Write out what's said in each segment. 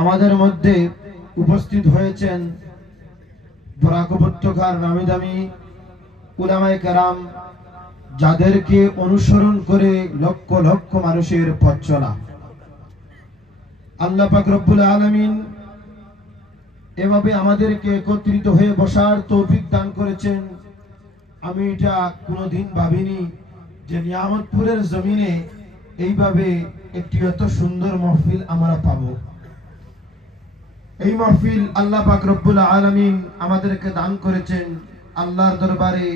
আমাদের মধ্যে উপস্থিত হয়েছেন বরাক উপত্যকার নামি দামি উলামায়ে কেরাম, যাদেরকে অনুসরণ করে লক্ষ লক্ষ মানুষের পথ চলা। আল্লাহ পাক রব্বুল আলামিন এভাবে আমাদেরকে একত্রিত হয়ে বসার তৌফিক দান করেছেন। আমি এটা কোনোদিন ভাবিনি যে নিয়ামতপুরের জমিনে এইভাবে একটি এত সুন্দর মাহফিল আমরা পাবো। এই মাহফিল আল্লাহ পাক রব্বুল আলামিন আমাদেরকে দান করেছেন। আল্লাহর দরবারে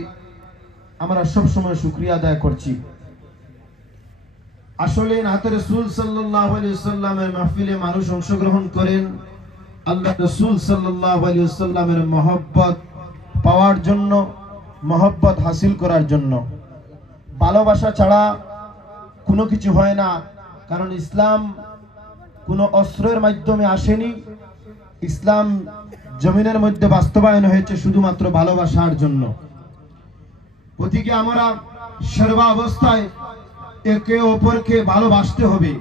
আমরা সব সময় শুকরিয়া আদায় করছি। আসলে নাতে রাসূল সাল্লাল্লাহু আলাইহি ওয়াসাল্লামের মাহফিলে মানুষ অংশগ্রহণ করেন আল্লাহ রাসূল সাল্লাল্লাহু আলাইহি ওয়াসাল্লামের মহব্বত পাওয়ার জন্য, মহব্বত হাসিল করার জন্য। ভালোবাসা ছাড়া কোনো কিছু হয় না, কারণ ইসলাম কোনো অস্ত্রের মাধ্যমে আসেনি। ইসলাম জমিনের মধ্যে বাস্তবায়ন হয়েছে শুধুমাত্র ভালোবাসার জন্য। ওদিকে আমরা সর্বাবস্থায় একে অপরকে ভালোবাসতে হবে।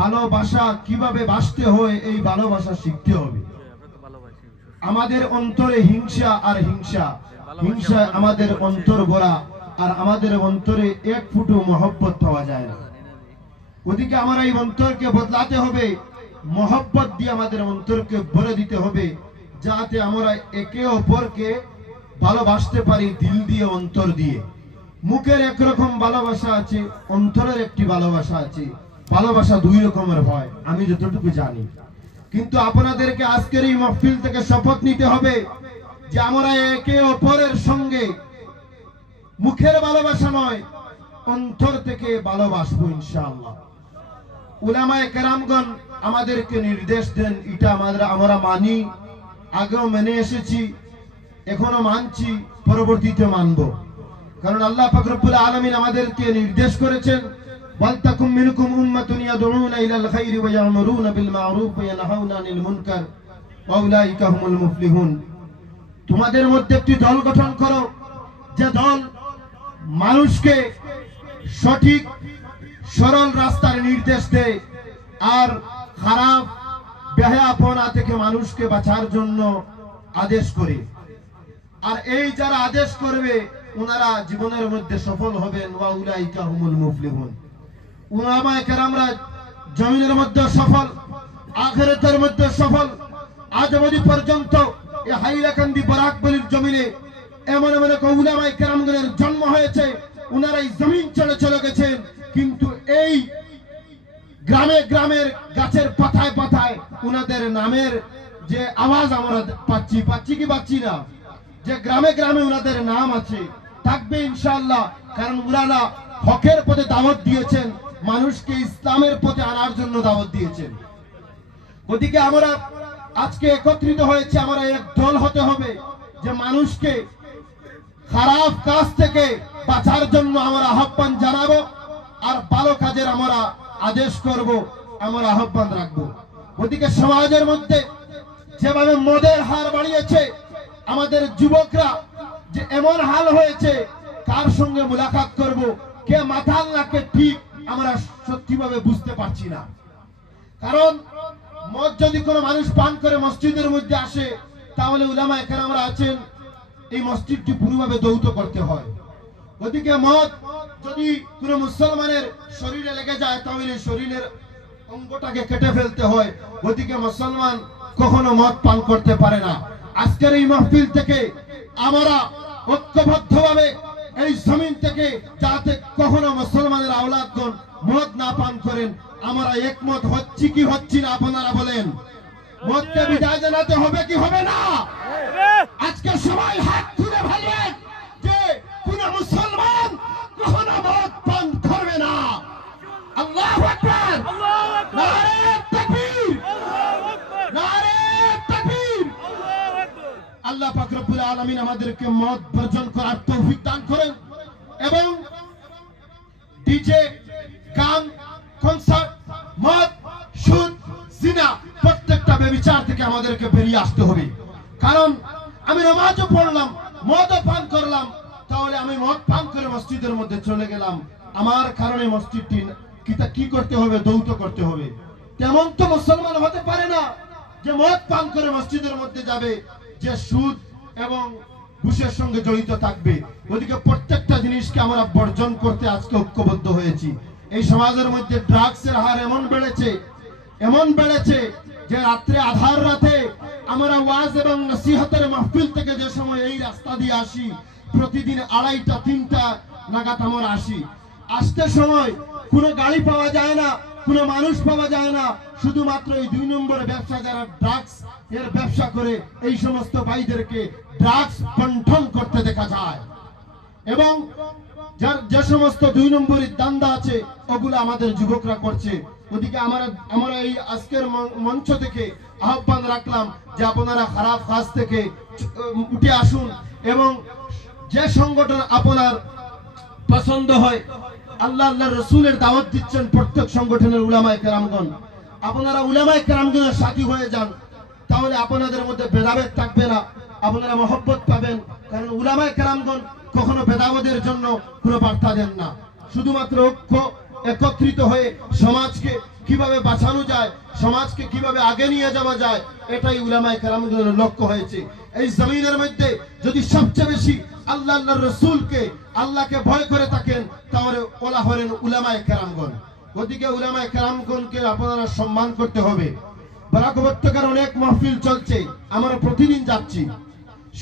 ভালোবাসা কিভাবে বাসতে হয় এই ভালোবাসা শিখতে হবে। আমাদের অন্তরে হিংসা আর হিংসা আমাদের অন্তর ভরা, আর আমাদের অন্তরে এক ফুটো মহব্বত পাওয়া যায় না। ওদিকে আমরা এই অন্তরকে বদলাতে হবে, মহব্বত দিয়ে আমাদের অন্তরকে ভরে দিতে হবে, যাতে আমরা একে অপরকে ভালোবাসতে পারি দিল দিয়ে, অন্তর দিয়ে। মুখের একরকম ভালোবাসা আছে, অন্তরের একটি ভালোবাসা আছে। ভালোবাসা দুই রকমের হয় আমি যতটুকু জানি। কিন্তু আপনাদেরকে আজকের এই মাহফিল থেকে শপথ নিতে হবে যে আমরা একে অপরের সঙ্গে মুখের ভালোবাসা নয়, অন্তর থেকে ভালোবাসবো ইনশাআল্লাহ। উলামায়ে কেরামগণ আমাদেরকে নির্দেশ দেন, এটা আমরা মানি, আগেও মেনে এসেছি, এখনো মানছি, পরবর্তীতে মানবো। কারণ আল্লাহ পাক রব্বুল আলামিন আমাদেরকে নির্দেশ করেছেন, ওয়ালতাকুম মিনকুম উম্মাতুন ইয়াদউনা ইলাল খায়রি ওয়া ইয়া'মুরুনা বিল মা'রুফ ওয়া ইয়ানহাউনা আনিল মুনকার ওয়া উলাইকা হুমুল মুফলিহুন। তোমাদের মধ্যে একটি দল গঠন করো, যে দল মানুষকে সঠিক সরল রাস্তার নির্দেশ দেয় আর খারাপ বেহায়াপনা থেকে মানুষকে বাঁচার জন্য আদেশ করে। আর এই যারা আদেশ করবে ওনারা জীবনের মধ্যে সফল হবেন। ওয়া উলাইকা হুমুল মুফলিহুন। উলামায়ে কেরামরা জমিনের মধ্যে সফল, আখিরাতের মধ্যে সফল। আজ অবধি পর্যন্ত এই হাইলাকান্দি বরাকবলির জমিনে এমন এমন উলামায়ে কেরামগণের জন্ম হয়েছে, ওনারা এই জমিন ছেড়ে চলে গেছেন, কিন্তু এই গ্রামে গ্রামের গাছের পাতায় পাতায় ওনাদের নামের যে আওয়াজ আমরা পাচ্ছি কি পাচ্ছি না, যে গ্রামে গ্রামে ওনাদের নাম আছে, থাকবে ইনশাআল্লাহ। কারণ ওনারা হকের পথে দাওয়াত দিয়েছেন, মানুষকে ইসলামের পথে আনার জন্য দাওয়াত দিয়েছেন। ওদিকে আমরা আজকে একত্রিত হয়েছে, আমরা এক দল হতে হবে, যে মানুষকে খারাপ কাজ থেকে বাঁচার জন্য আমরা আহ্বান জানাবো, আর ভালো কাজের আমরা আদেশ করব, আমরা আহ্বান রাখবো। ওদিকে সমাজের মধ্যে যেভাবে মদের হার বাড়িয়েছে, আমাদের যুবকরা যে এমন হাল হয়েছে, কার সঙ্গে মুলাকাত করব, কে মাতাল না কে ঠিক, আমরা সত্যিভাবে বুঝতে পারছি না। কারণ মদ যদি কোনো মানুষ পান করে মসজিদের মধ্যে আসে, তাহলে উলামায়ে কেরামরা আছেন, এই মসজিদটি পুরোভাবে দৌত করতে হয়। ওদিকে মদ যদি কোনো মুসলমানের শরীরে লেগে যায়, তাহলে শরীরের অঙ্গটাকে কেটে ফেলতে হয়। ওদিকে মুসলমান কখনো মদ পান করতে পারে না। আজকের এই মাহফিল থেকে আমরা ঐক্যবদ্ধভাবে এই জমিন থেকে যাতে কখনো মুসলমানের আওলাদগণ মদ না পান করেন, আমরা একমত হচ্ছি কি হচ্ছি না আপনারা বলেন? মদকে বিদায় জানাতে হবে কি হবে না? আজকে সবাই হাত তুলে বলবেন যে কোন মুসলমান কখনো মদ পান করবে না। আল্লাহু আকবার, নারে তাকবীর, নারে তাকবীর। আল্লাহ পাক রব্বুল আলামিন আমাদেরকে মদ বর্জন করার তৌফিক দান করেন, এবং ডিজে, গান, কনসার্ট, মদ, সুদ, জিনা প্রত্যেকটা ব্যভিচার থেকে আমাদেরকে বেরিয়ে আসতে হবে। কারণ আমি নামাজও পড়লাম, মদও পান করলাম, তাহলে আমি মদ পান করে মসজিদের মধ্যে চলে গেলাম, আমার কারণে মসজিদটি কি করতে হবে? দৌত করতে হবে। তেমন তো মুসলমান হতে পারে না যে মদ পান করে মসজিদের মধ্যে যাবে, যে সুদ এবং ঘুষের সঙ্গে জড়িত থাকবে। ওদিকে প্রত্যেকটা জিনিসকে আমরা বর্জন করতে আজকে ঐক্যবদ্ধ হয়েছি। এই সমাজের মধ্যে ড্রাগসের হার এমন বেড়েছে যে রাত্রে আধার রাতে আমরা ওয়াজ এবং নসিহতের মাহফিল থেকে যে সময় এই রাস্তা দিয়ে আসি, প্রতিদিন 2:30-3টা নাগাদ আমরা আসতে সময় কোনো গাড়ি পাওয়া যায় না, কোনো মানুষ পাওয়া যায় না, শুধুমাত্র এই 2 নম্বর ব্যবসা, যারা ড্রাগস এর ব্যবসা করে, এই সমস্ত ভাইদেরকে ড্রাগস বন্টন করতে দেখা যায়। এবং যে সমস্ত 2 নম্বরের দান্দা আছে ওগুলো আমাদের যুবকরা করছে। ওদিকে আমরা এই আজকের মঞ্চ থেকে আহ্বান রাখলাম যে আপনারা খারাপ কাজ থেকে উঠে আসুন, এবং যে সংগঠন আপনার পছন্দ হয়, আল্লাহ রসুলের দাওয়াত দিচ্ছেন প্রত্যেক সংগঠনের উলামায়ে কেরামগণ, আপনারা উলামায়ে কেরামগণের সাথী হয়ে যান, তাহলে আপনাদের মধ্যে ভেদাভেদ থাকবে না, আপনারা মহব্বত পাবেন। কারণ উলামায়ে কেরামগণ কখনো ভেদাভেদের জন্য কোনো বার্তা দেন না, শুধুমাত্র ঐক্য, একত্রিত হয়ে সমাজকে কিভাবে বাঁচানো যায়, সমাজকে কিভাবে আগে নিয়ে যাওয়া যায়, এটাই উলামায়ে কেরামগণের লক্ষ্য হয়েছে। এই জমিনের মধ্যে যদি সবচেয়ে বেশি আল্লাহর রসুলকে, আল্লাহকে ভয় করে থাকেন, তাহলে ওলা হলেন উলামায়ে কেরামগণ। ওদিকে উলামায়ে কেরামগণকে আপনারা সম্মান করতে হবে। বারাক উপত্যকার অনেক মাহফিল চলছে, আমরা প্রতিদিন যাচ্ছি,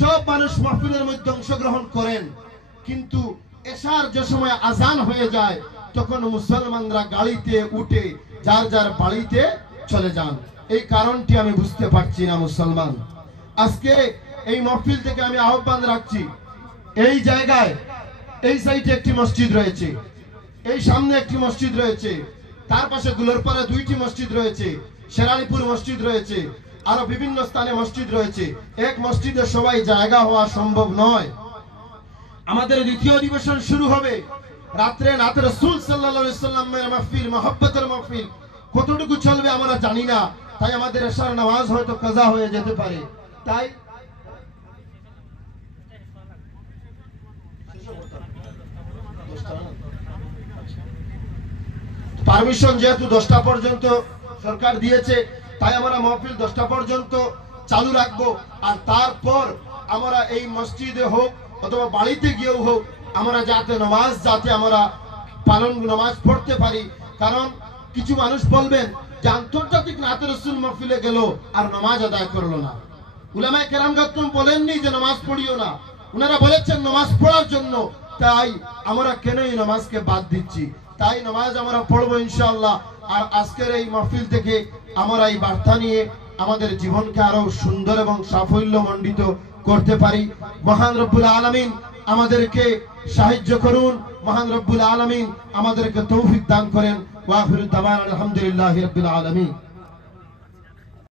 সব মানুষ মাহফিলের মধ্যে অংশগ্রহণ করেন, কিন্তু এশার যে সময় আজান হয়ে যায় তখন মুসলমানরা গাড়িতে উঠে যার যার বাড়িতে চলে যান। এই কারণটি আমি বুঝতে পারছি না মুসলমান। আজকে এই মাহফিল থেকে আমি আহ্বান রাখছি, এই জায়গায় এই সাইডে একটি মসজিদ রয়েছে, এই সামনে একটি মসজিদ রয়েছে, তার পাশে গুলোরপাড়ে 2টি মসজিদ রয়েছে, শেরালিপুর মসজিদ রয়েছে, আরো বিভিন্ন স্থানে মসজিদ রয়েছে। এক মসজিদে সবাই জায়গা হওয়া সম্ভব নয়। আমাদের দ্বিতীয় অধিবেশন শুরু হবে রাত্রে নাতে রাসূল সাল্লাল্লাহু আলাইহি সাল্লামের মাহফিল, মহব্বতের মাহফিল। কতটুকু চলবে আমরা জানি না, তাই আমাদের এশার নামাজ হয়তো কাজা হয়ে যেতে পারে। তাই পারমিশন যেহেতু 10টা পর্যন্ত সরকার দিয়েছে, তাই আমরা মাহফিল 10টা পর্যন্ত চালু রাখবো। আর তারপর আমরা এই মসজিদে হোক অথবা বাড়িতে গিয়েও হোক, আমরা যাতে আমরা নামাজ পড়তে পারি। কারণ কিছু মানুষ বলবেন যে আন্তর্জাতিক নাতে রাসূল মাহফিলে গেল আর নামাজ আদায় করলো না। উলামায়ে কেরামগণ বলেননি যে নামাজ পড়িও না, ওনারা বলেছেন নামাজ পড়ার জন্য। তাই আমরা কেন এই নামাজকে বাদ দিচ্ছি? তাই নামাজ আমরা পড়বো ইনশাআল্লাহ। আর আজকের এই মাহফিল থেকে আমরা এই বার্তা নিয়ে আমাদের জীবনকে আরো সুন্দর এবং সাফল্যমণ্ডিত করতে পারি। মহান রব্বুল আলামিন আমাদেরকে সাহায্য করুন, মহান রব্বুল আলামিন আমাদেরকে তৌফিক দান করেন। ওয়া আখিরু দাওয়ানা আলহামদুলিল্লাহি রাব্বিল আলামিন।